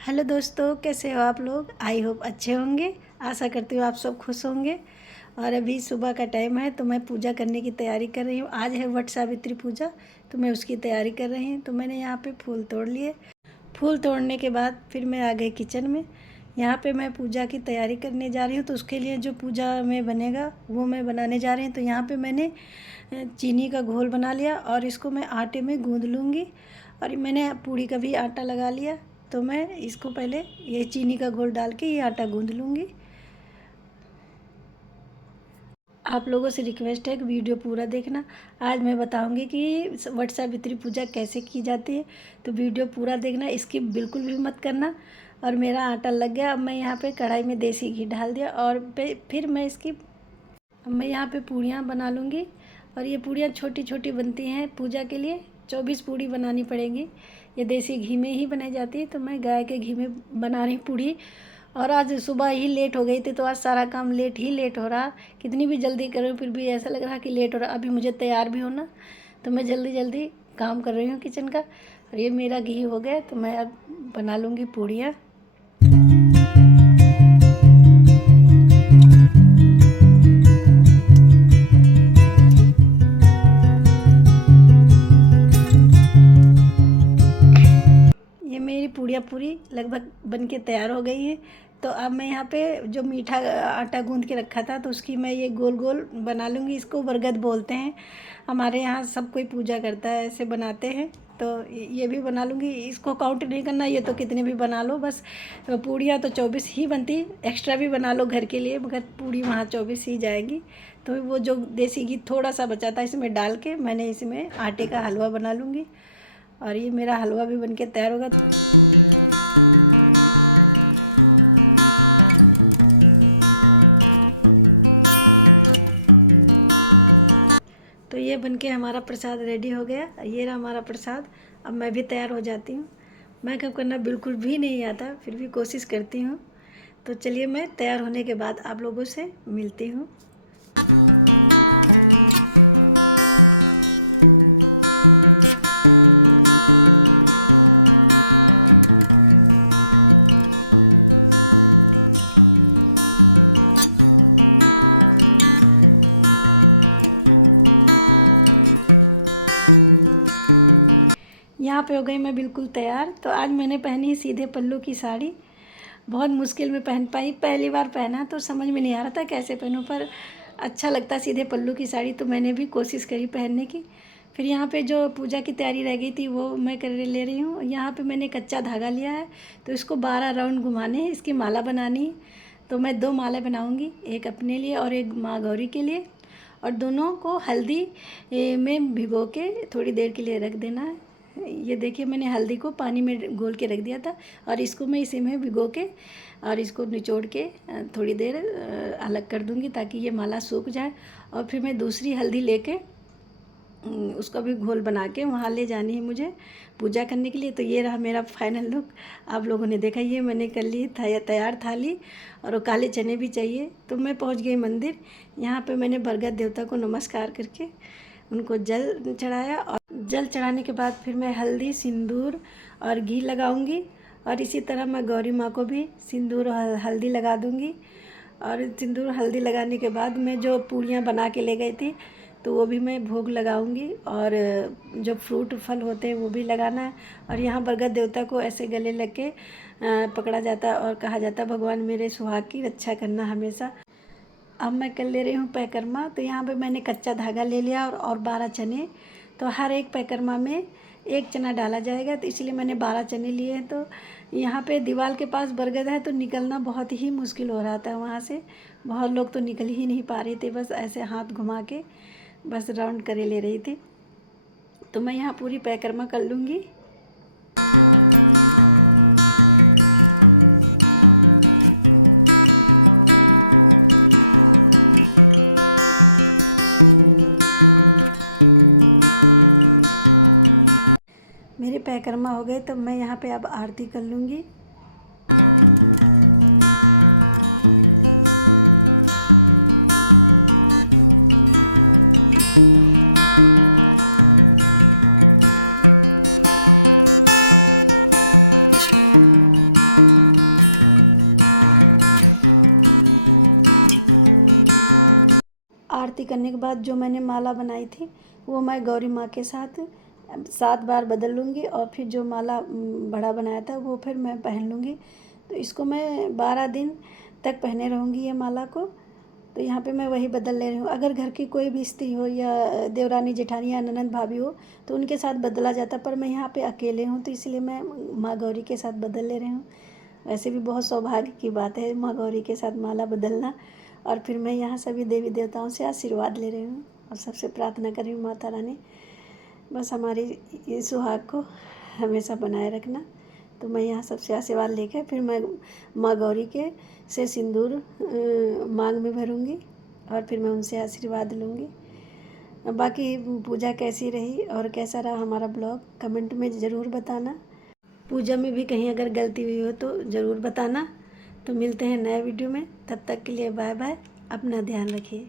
Hello दोस्तों, कैसे हो आप लोग। आई होप अच्छे होंगे। आशा करती हूँ आप सब खुश होंगे। और अभी सुबह का टाइम है तो मैं पूजा करने की तैयारी कर रही हूँ। आज है वट सावित्री पूजा, तो मैं उसकी तैयारी कर रही हूँ। तो मैंने यहाँ पे फूल तोड़ लिए। फूल तोड़ने के बाद फिर मैं आ गई किचन में। यहाँ पे मैं पूजा की तैयारी करने जा रही हूँ। तो उसके लिए जो पूजा में बनेगा वो मैं बनाने जा रही हूँ। तो यहाँ पे मैंने चीनी का घोल बना लिया और इसको मैं आटे में गूँध लूँगी। और मैंने पूड़ी का भी आटा लगा लिया। तो मैं इसको पहले ये चीनी का घोल डाल के ये आटा गूँध लूँगी। आप लोगों से रिक्वेस्ट है कि वीडियो पूरा देखना। आज मैं बताऊंगी कि वट सावित्री पूजा कैसे की जाती है। तो वीडियो पूरा देखना, स्किप बिल्कुल भी मत करना। और मेरा आटा लग गया। अब मैं यहाँ पे कढ़ाई में देसी घी डाल दिया और फिर मैं यहाँ पे पूड़ियाँ बना लूँगी। और ये पूड़ियाँ छोटी छोटी बनती हैं पूजा के लिए। 24 पूड़ी बनानी पड़ेगी। ये देसी घी में ही बनाई जाती है। तो मैं गाय के घी में बना रही पूड़ी। और आज सुबह ही लेट हो गई थी तो आज सारा काम लेट हो रहा। कितनी भी जल्दी करूँ फिर भी ऐसा लग रहा कि लेट हो रहा। अभी मुझे तैयार भी होना, तो मैं जल्दी जल्दी काम कर रही हूँ किचन का। और ये मेरा घी हो गया तो मैं अब बना लूँगी पूड़ियाँ। ये मेरी पूड़ियाँ पूरी लगभग बन के तैयार हो गई हैं। तो अब मैं यहाँ पे जो मीठा आटा गूंद के रखा था तो उसकी मैं ये गोल गोल बना लूँगी। इसको बरगद बोलते हैं। हमारे यहाँ सब कोई पूजा करता है, ऐसे बनाते हैं। तो ये भी बना लूँगी। इसको काउंट नहीं करना, ये तो कितने भी बना लो बस। पूड़ियाँ तो 24 ही बनती, एक्स्ट्रा भी बना लो घर के लिए, मगर पूड़ी वहाँ 24 ही जाएगी। तो वो जो देसी घी थोड़ा सा बचा था इसमें डाल के मैंने इसमें आटे का हलवा बना लूँगी। और ये मेरा हलवा भी बनके तैयार होगा। तो ये बनके हमारा प्रसाद रेडी हो गया। ये रहा हमारा प्रसाद। अब मैं भी तैयार हो जाती हूँ। मैं कब करना बिल्कुल भी नहीं आता, फिर भी कोशिश करती हूँ। तो चलिए मैं तैयार होने के बाद आप लोगों से मिलती हूँ। यहाँ पे हो गई मैं बिल्कुल तैयार। तो आज मैंने पहनी सीधे पल्लू की साड़ी। बहुत मुश्किल में पहन पाई, पहली बार पहना तो समझ में नहीं आ रहा था कैसे पहनूं, पर अच्छा लगता सीधे पल्लू की साड़ी। तो मैंने भी कोशिश करी पहनने की। फिर यहाँ पे जो पूजा की तैयारी रह गई थी वो मैं कर ले रही हूँ। यहाँ पे मैंने कच्चा धागा लिया है। तो इसको 12 राउंड घुमाने हैं, इसकी माला बनानी है। तो मैं 2 माला बनाऊँगी, एक अपने लिए और एक माँ गौरी के लिए। और दोनों को हल्दी में भिगो के थोड़ी देर के लिए रख देना है। ये देखिए मैंने हल्दी को पानी में घोल के रख दिया था। और इसको मैं इसी में भिगो के और इसको निचोड़ के थोड़ी देर अलग कर दूंगी ताकि ये माला सूख जाए। और फिर मैं दूसरी हल्दी लेके उसका भी घोल बना के वहाँ ले जानी है मुझे पूजा करने के लिए। तो ये रहा मेरा फाइनल लुक। आप लोगों ने देखा, ये मैंने कर ली तैयार थाली। और वो काले चने भी चाहिए। तो मैं पहुँच गई मंदिर। यहाँ पे मैंने बरगद देवता को नमस्कार करके उनको जल चढ़ाया। और जल चढ़ाने के बाद फिर मैं हल्दी, सिंदूर और घी लगाऊंगी। और इसी तरह मैं गौरी माँ को भी सिंदूर और हल्दी लगा दूंगी। और सिंदूर हल्दी लगाने के बाद मैं जो पूड़ियाँ बना के ले गई थी तो वो भी मैं भोग लगाऊंगी। और जो फ्रूट फल होते हैं वो भी लगाना है। और यहाँ बरगद देवता को ऐसे गले लग के पकड़ा जाता है और कहा जाता है भगवान मेरे सुहाग की रक्षा करना हमेशा। अब मैं कर ले रही हूँ पैकर्मा। तो यहाँ पे मैंने कच्चा धागा ले लिया और 12 चने। तो हर एक पैकर्मा में एक चना डाला जाएगा, तो इसलिए मैंने 12 चने लिए हैं। तो यहाँ पे दीवार के पास बरगद है तो निकलना बहुत ही मुश्किल हो रहा था वहाँ से। बहुत लोग तो निकल ही नहीं पा रहे थे, बस ऐसे हाथ घुमा के बस राउंड करे ले रही थी। तो मैं यहाँ पूरी पैकर्मा कर लूँगी। मेरे पैकर्मा हो गए तो मैं यहाँ पे अब आरती कर लूँगी। आरती करने के बाद जो मैंने माला बनाई थी वो मैं गौरी माँ के साथ 7 बार बदल लूँगी और फिर जो माला बड़ा बनाया था वो फिर मैं पहन लूँगी। तो इसको मैं 12 दिन तक पहने रहूँगी ये माला को। तो यहाँ पे मैं वही बदल ले रही हूँ। अगर घर की कोई भी स्त्री हो या देवरानी जेठानी या ननंद भाभी हो तो उनके साथ बदला जाता, पर मैं यहाँ पे अकेले हूँ तो इसलिए मैं माँ गौरी के साथ बदल ले रही हूँ। वैसे भी बहुत सौभाग्य की बात है माँ गौरी के साथ माला बदलना। और फिर मैं यहाँ सभी देवी देवताओं से आशीर्वाद ले रही हूँ और सबसे प्रार्थना कर रही हूँ माता रानी बस हमारी ये सुहाग को हमेशा बनाए रखना। तो मैं यहाँ सबसे आशीर्वाद लेकर फिर मैं माँ गौरी के से सिंदूर मांग में भरूँगी और फिर मैं उनसे आशीर्वाद लूँगी। बाकी पूजा कैसी रही और कैसा रहा हमारा ब्लॉग कमेंट में ज़रूर बताना। पूजा में भी कहीं अगर गलती हुई हो तो ज़रूर बताना। तो मिलते हैं नए वीडियो में, तब तक के लिए बाय बाय, अपना ध्यान रखिए।